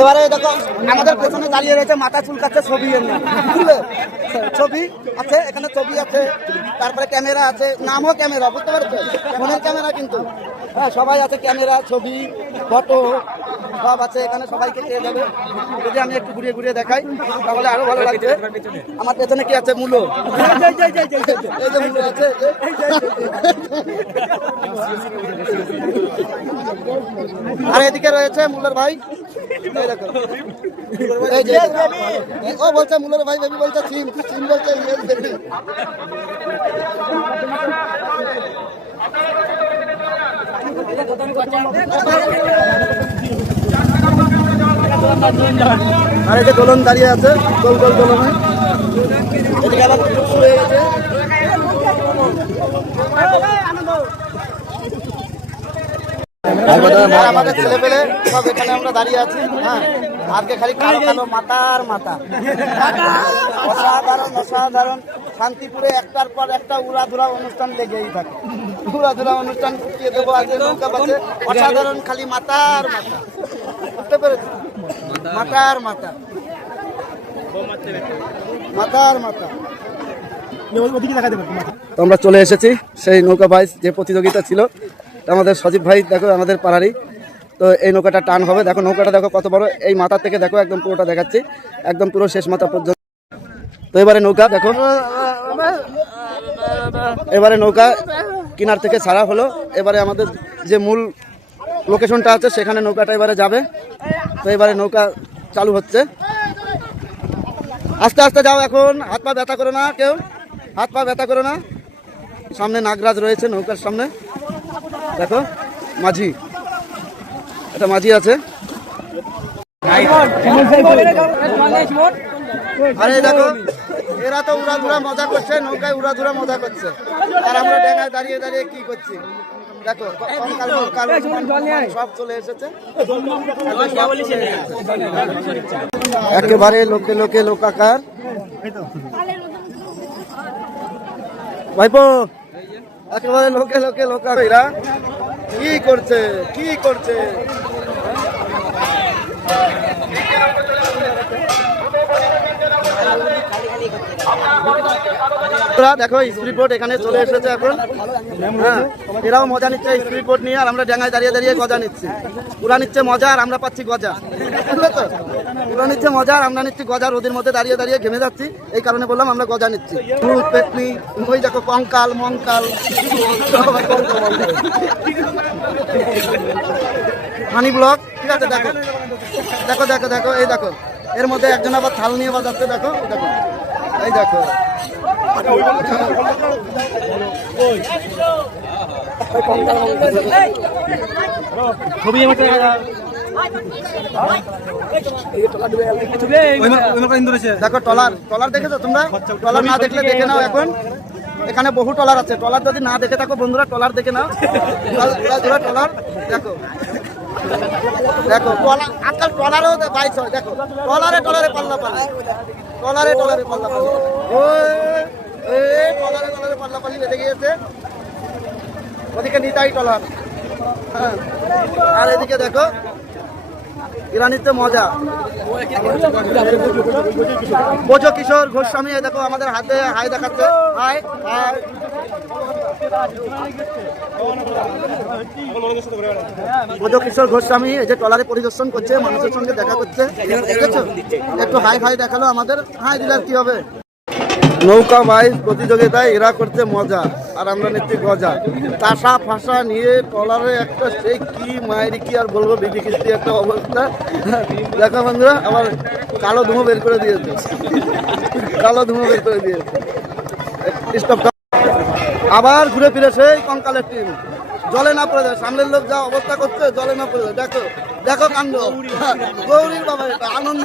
এবারে দেখো, আমাদের পেছনে দাঁড়িয়ে রয়েছে, মাথা চুলকাচ্ছে ছবি বুঝলে? ছবি আছে, এখানে ছবি আছে, তারপরে ক্যামেরা আছে, নামও ক্যামেরা, বুঝতে পারছ? ফোনের ক্যামেরা কিন্তু। হ্যাঁ সবাই আছে, ক্যামেরা, ছবি, ফটো, সব আছে, এখানে সবাইকে পেয়ে যাবে যদি আমি একটু ঘুরিয়ে ঘুরিয়ে দেখাই, তাহলে আরও ভালো লাগবে। আমার পেছনে কি আছে, মূলো? আছে আর এদিকে রয়েছে মুল্লার ভাই। ও বলছে মুল্লার ভাই বেবি বলছে, সিম সিম বলছে ইয়েস বেবি আর এই দোলন দাঁড়িয়ে আছে গোল গোল দোলনে। শুরু হয়ে গেছে। আর আমাদের ছেলে পেলে সব এখানে আমরা দাঁড়িয়ে আছি হ্যাঁ। আজকে খালি কালো কালো মাতার মাথা অসাধারণ অসাধারণ। শান্তিপুরে একটার পর একটা উড়াধুরা অনুষ্ঠান লেগেই থাকে। উড়াধুরা অনুষ্ঠান দেবো আজকে নৌকা পাচ্ছে অসাধারণ খালি মাতার মাথা বুঝতে পেরেছি? মাতার মাথা মাতার মাথা তো আমরা চলে এসেছি। সেই নৌকা বাইস যে প্রতিযোগিতা ছিল আমাদের সজীব ভাই, দেখো, আমাদের পাড়ারই। তো এই নৌকাটা টান হবে। দেখো, নৌকাটা দেখো কত বড়। এই মাথা থেকে দেখো, একদম পুরোটা দেখাচ্ছি। একদম পুরো শেষ মাথা পর্যন্ত। তো এবারে নৌকা, দেখো। এবারে নৌকা কিনার থেকে ছাড়া হলো। এবারে আমাদের যে মূল লোকেশনটা আছে, সেখানে নৌকাটা এবারে যাবে। তো এবারে নৌকা চালু হচ্ছে। আস্তে আস্তে যাও এখন। হাত পা ব্যথা করো না কেউ। হাত পা ব্যথা করো না। সামনে নাগরাজ রয়েছে নৌকার সামনে। দেখো, মাঝি। এটা মাঝি আছে। আরে দেখো, এরা তো উড়াধুরা মজা করছে, নৌকায় উড়াধুরা মজা করছে। আর আমরা ডেঙায় দাঁড়িয়ে দাঁড়িয়ে কি করছি? দেখো সব চলে এসেছে। একেবারে লোকে লোকে, লোকাকার। ভাইপো একেবারে লোকে লোকে লোকা এরা কি করছে? কি করছে? দেখো স্পিড বোট এখানে চলে এসেছে এখন। এরাও মজা নিচ্ছে স্পিড বোর্ড নিয়ে, আর আমরা ডাঙায় দাঁড়িয়ে দাঁড়িয়ে গজা নিচ্ছি। ওরা নিচ্ছে মজা, আর আমরা পাচ্ছি গজা। বুঝলে তো? ওরা নিচ্ছে মজা, আর আমরা নিচ্ছি গজা রোদের মধ্যে দাঁড়িয়ে দাঁড়িয়ে ঘেমে যাচ্ছি। এই কারণে বললাম, আমরা গজা নিচ্ছি। ভূত পেতনি, ওই দেখো, কঙ্কাল, মঙ্কাল। হানি ব্লক, ঠিক আছে, দেখো। দেখো দেখো দেখো, এই দেখো। এর মধ্যে একজন আবার থাল নিয়ে বাজাচ্ছে, দেখো দেখো। এই দেখো। দেখো টলার। টলার দেখেছ তোমরা? টলার না দেখলে দেখে নাও এখন। এখানে বহু টলার আছে। টলার যদি না দেখে থাকো বন্ধুরা টলার দেখে নাও। টলার টলার দেখো। দেখো টলার আজকাল টলারও বাইশ হয়। দেখো টলারে টলারে পাল্লা পাল্লা। টলারে টলারে পাল্লা পাল্লি টলারে টলারে পাল্লা পাল্লি বেঁধে গিয়েছে। ওদিকে নিতাই টলার। হ্যাঁ আর এদিকে দেখো ইরানিতে মজা। বোঝো কিশোর গোস্বামী দেখো আমাদের হাতে হাই দেখাচ্ছে। High high. কিশোর গোস্বামী এই যে টলারে পরিদর্শন করছে, মানুষের সঙ্গে দেখা করছে। একটু হাই হাই দেখাল আমাদের। হাই দিলে কি হবে? নৌকা বাইক প্রতিযোগিতায় এরা করছে মজা, আর আমরা নিচ্ছি গজা। তাসা ফাঁসা নিয়ে টলারে একটা সেই কি মায়ের কি আর বলব বিধি কিস্তি একটা অবস্থা। দেখো বন্ধুরা, আমার কালো ধুমো বের করে দিয়েছে। কালো ধুমো বের করে দিয়েছে। আবার ঘুরে ফিরে সেই কঙ্কালের টিম। জলে না পড়ে যায়, সামনের লোক যা অবস্থা করছে, জলে না পড়ে যায়। দেখো দেখো কাণ্ড। গৌরীর বাবা আনন্দ।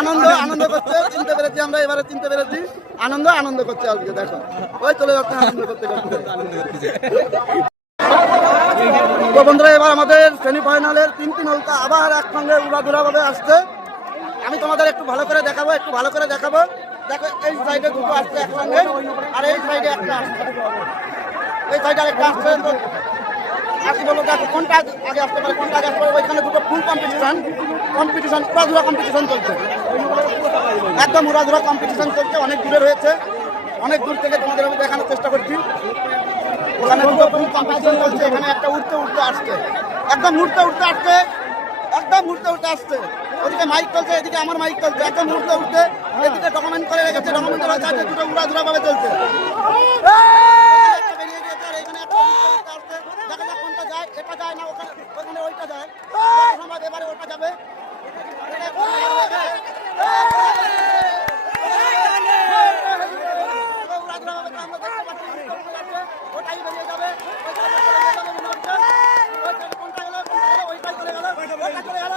আনন্দ আনন্দ করছে, চিনতে পেরেছি আমরা, এবারে চিনতে পেরেছি। আনন্দ আনন্দ করছে আজকে, দেখো। ওই চলে যাচ্ছে আনন্দ করতে করতে। বন্ধুরা, এবার আমাদের সেমিফাইনালের তিনটি নৌকা আবার একসঙ্গে উড়াধুরা ভাবে আসছে। আমি তোমাদের একটু ভালো করে দেখাবো, একটু ভালো করে দেখাবো। দেখো, এই সাইডে দুটো আসছে একসঙ্গে আর এই সাইডে একটা আসছে। এই সাইডে আরেকটা আসছে কোনটা আসতে পারে কোনটা আসতে পারে, ওইখানে দুটো ফুল কম্পিটিশন কম্পিটিশন কম্পিটিশন একদম উড়াধুরা কম্পিটিশন চলছে, অনেক দূরে রয়েছে। অনেক দূর থেকে তোমাদের আমি দেখানোর চেষ্টা করছি। ওখানে দুটো ফুল কম্পিটিশন চলছে, এখানে একটা উঠতে উঠতে আসছে। একদম উঠতে উঠতে আসছে একদম উঠতে উঠতে আসছে। ওদিকে মাইক চলছে এদিকে আমার মাইক চলছে। একদম উঠতে উঠতে এদিকে ডকুমেন্ট করে রেখেছে ডকুমেন্টের কাছে দুটো উড়াধুরা ভাবে চলছে। দেখা যাক কোনটা যায় এটা যায় না ওখানে ওইটা যায়। এবারে ওটা যাবে এটা কোথায় যাবে? উড়াধুরা ভাবে তো আমরা দেখতে পাচ্ছি, উড়তে উড়তে যাচ্ছে। ওটাই বেরিয়ে যাবে ওইটা বেরিয়ে যাবে মনে হচ্ছে। ওইটা কোনটা গেল কোনটা গেল ওইটাই চলে গেল ওইটা চলে গেল ওইটা চলে গেল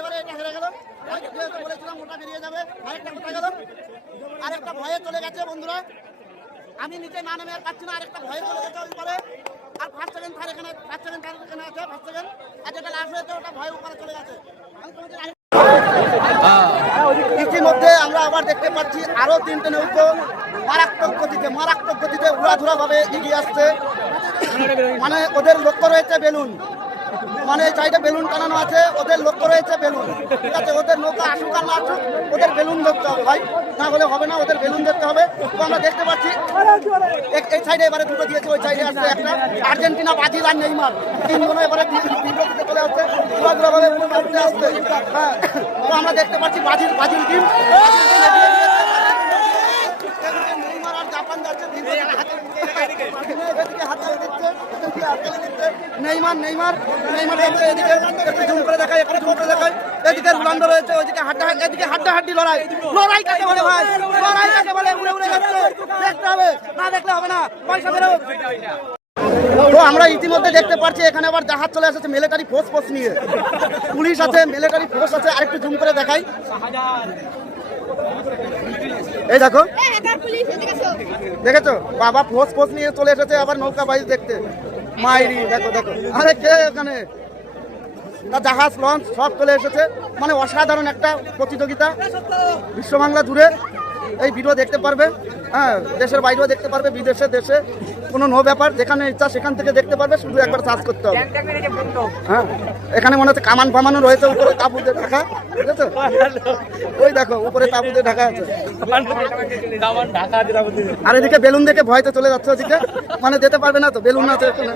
এবারে এটা হেরে গেল বলেছিলাম ওটা বেরিয়ে যাবে আরেকটা কোথায় গেল আরেকটা ভয়ে চলে গেছে বন্ধুরা আমি নিচে না নেমে আর পাচ্ছি না, আরেকটা ভয়ে চলে গেছে ওই আর ফার্স্ট সেকেন্ড থার্ড এখানে ফার্স্ট সেকেন্ড থার্ড এখানে আছে? ফার্স্ট সেকেন্ড আর যেটা লাস্ট হয়েছে, ওটা ভয়ে উপরে চলে গেছে। ইতিমধ্যে আমরা আবার দেখতে পাচ্ছি আরও তিনটে নৌকো মারাত্মক গতিতে মারাত্মক গতিতে উড়াধুরা ভাবে এগিয়ে আসছে। মানে ওদের লক্ষ্য রয়েছে বেলুন। মানে এই সাইডে বেলুন টানানো আছে, ওদের লক্ষ্য রয়েছে বেলুন। ঠিক আছে, ওদের নৌকা আসুক আর না আসুক, ওদের বেলুন ধরতে হবে ভাই। না হলে হবে না, ওদের বেলুন ধরতে হবে। তো আমরা দেখতে পাচ্ছি এই সাইডে এবারে দুটো দিয়েছে, ওই সাইডে আসছে একটা। আর্জেন্টিনা, ব্রাজিল আর নেইমার। তিনজনে এবারে চলে আসছে। আসছে। হ্যাঁ তো আমরা দেখতে পাচ্ছি ব্রাজিল ব্রাজিল টিম নেইমার আর জাপান যাচ্ছে হাতে হাতে দিচ্ছে। নেইমার নেইমার নেইমার এদিকে একটু জুম করে দেখায় একটু জুম করে দেখায় এদিকে রোনাল্ডো রয়েছে ওইদিকে হাড্ডা এদিকে হাড্ডা হাড্ডি লড়াই। লড়াই কাকে বলে ভাই? লড়াই কাকে বলে? উড়ে উড়ে যাচ্ছে। দেখতে হবে না দেখলে হবে না। পয়সা বেরো। তো আমরা ইতিমধ্যে দেখতে পাচ্ছি এখানে আবার জাহাজ চলে এসেছে মিলিটারি ফোর্স ফোর্স নিয়ে। পুলিশ আছে মিলিটারি ফোর্স আছে আরেকটু জুম করে দেখাই। এই দেখো। দেখেছ? বাবা ফোর্স ফোর্স নিয়ে চলে এসেছে আবার নৌকা বাইজ দেখতে। মাইরি, দেখো দেখো। আরে কে ওখানে তা জাহাজ, লঞ্চ, সব চলে এসেছে। মানে অসাধারণ একটা প্রতিযোগিতা। বিশ্ব বাংলা জুড়ে এই ভিডিও দেখতে পারবে। হ্যাঁ দেশের বাইরেও দেখতে পারবে, বিদেশে, দেশে। কোনো নো ব্যাপার, যেখানে ইচ্ছা সেখান থেকে দেখতে পারবে, শুধু একবার সার্চ করতে হবে। হ্যাঁ এখানে মনে হচ্ছে কামান ফামানো রয়েছে, উপরে তাবুতে ঢাকা বুঝেছ ওই দেখো, উপরে তাবুতে ঢাকা আছে। আর এদিকে বেলুন দেখে ভয়তে চলে যাচ্ছে ওদিকে। মানে যেতে পারবে না তো, বেলুন আছে এখানে।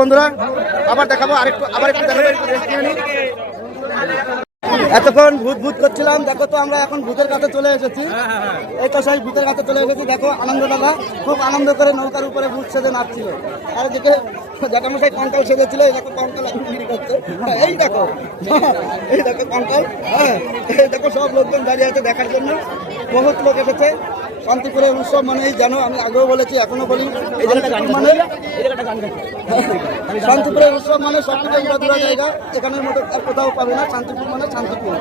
বন্ধুরা, আবার দেখাবো, আরেকটু আবার একটু দেখাবো এতক্ষণ ভূত ভূত করছিলাম। দেখো তো আমরা এখন ভূতের কাছে চলে এসেছি। এই তো সেই ভূতের কাছে চলে এসেছি। দেখো আনন্দ দাদা খুব আনন্দ করে নৌকার উপরে ভূত সেজে নাচছিল। আর এদিকে জ্যাঠামশাই কঙ্কাল সেজেছিল। এই দেখো কঙ্কাল এখন বিক্রি করছে। হ্যাঁ, এই দেখো। এই দেখো কঙ্কাল। হ্যাঁ এই দেখো সব লোকজন দাঁড়িয়ে আছে দেখার জন্য। বহুত লোক এসেছে। শান্তিপুরের উৎসব মানেই জানো আমি আগেও বলেছি এখনও বলি। মানে শান্তিপুরের উৎসব মানে সব থেকে উড়াধুরা জায়গা এখানের মতো আর কোথাও পাবে না। শান্তিপুর মানে শান্তিপুর।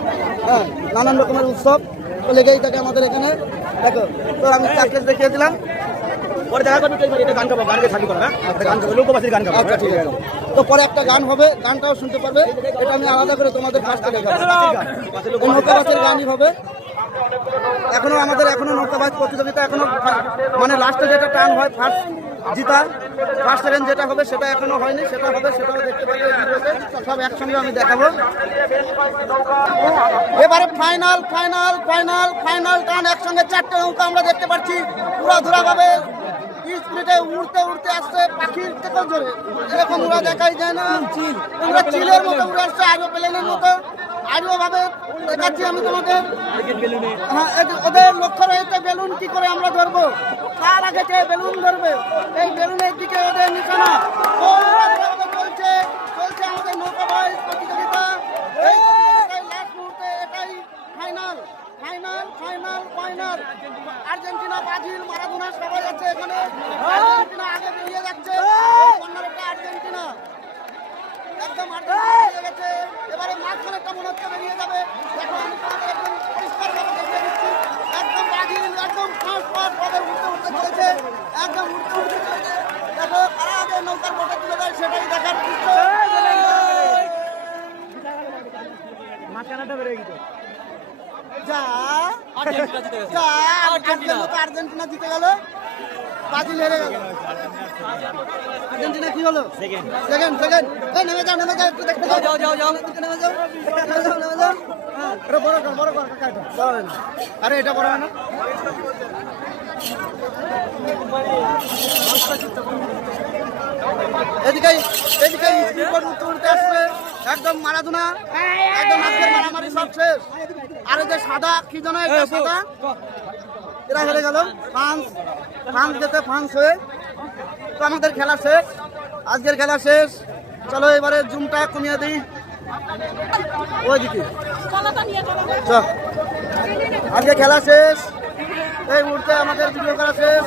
হ্যাঁ নানান রকমের উৎসব তো লেগেই থাকে আমাদের এখানে। দেখো তো আমি প্যাকেজ দেখিয়ে দিলাম। পরে দেখা করবি এটা গান গাবো গানকে ছাড়ি করবে গান গাবো লোকবাসীর গান গাবো। আচ্ছা ঠিক আছে। তো পরে একটা গান হবে গানটাও শুনতে পারবে। এটা আমি আলাদা করে তোমাদের দেখাবো। এই গানই হবে। এখনও আমাদের এখনও নৌকাবাজ প্রতিযোগিতা এখনও মানে লাস্টে যেটা টান হয় ফার্স্ট জিতা ফার্স্ট সেকেন্ড যেটা হবে সেটা এখনও হয়নি, সেটা হবে, সেটাও দেখতে পাবে সব একসঙ্গে আমি দেখাবো। এবারে ফাইনাল ফাইনাল ফাইনাল ফাইনাল টান, একসঙ্গে চারটে নৌকা আমরা দেখতে পাচ্ছি। পুরো ধরা ভাবে স্পিডে উড়তে উড়তে আসছে পাখির এরকম উড়া দেখাই যায় না। চিল চিলের মতো উড়ে আসছে আরও প্লেনের মতো। আরও ভাবে দেখাচ্ছি আমি তোমাদের। হ্যাঁ ওদের লক্ষ্য রয়েছে বেলুন, কি করে আমরা ধরবো? কার আগে কে বেলুন ধরবে? এই বেলুনের দিকে ওদের নিশানা। চলছে চলছে আমাদের final final final final Argentina, Brazil, Maradona এখানে। আর্জেন্টিনা আগে বেরিয়ে যাচ্ছে। আর্জেন্টিনা। একদম আর্জেন্টিনা গেছে। এবারে মাঝখানেরটা মনে হচ্ছে বেরিয়ে যাবে। দেখো আমি তোমাদের একদম পরিষ্কার দেখিয়ে দিচ্ছি। একদম ব্রাজিল একদম ফার্স্ট ফার্স্ট ভাবে উঠতে উঠতে চলেছে। একদম উঠতে উঠতে চলেছে। দেখো কারা আগে নৌকার বোটে তুলে দেয় সেটাই দেখার দৃশ্য মাঝখানাটা বেড়ে গেছে। যা মতো আর্জেন্টিনা জিতে গেল। ব্রাজিল হেরে গেল। আর্জেন্টিনা কি হলো? সেকেন্ড সেকেন্ড সেকেন্ড এই নেমে যাও নেমে যাও একটু দেখতে যাও যাও। যাও যাও নেমে যাও নেমে যাও নেমে যাও। হ্যাঁ, এটা বড় কর বড় কর কাকা এটা। বড় না। আরে এটা বড় না। এদিকে এদিকে স্পিড উঠতে উঠতে আসছে একদম মারাদোনা। একদম আজকের মারামারি সব শেষ। আর এই যে সাদা কি একটা সাদা। এরা হেরে গেল। ফ্রান্স ফ্রান্স যেতে ফ্রান্স হয়ে। তো আমাদের খেলা শেষ। আজকের খেলা শেষ। চলো এবারে জুমটা কমিয়ে দিই। ওই দিকে। আজকে খেলা শেষ। এই মুহূর্তে আমাদের ভিডিও করা শেষ।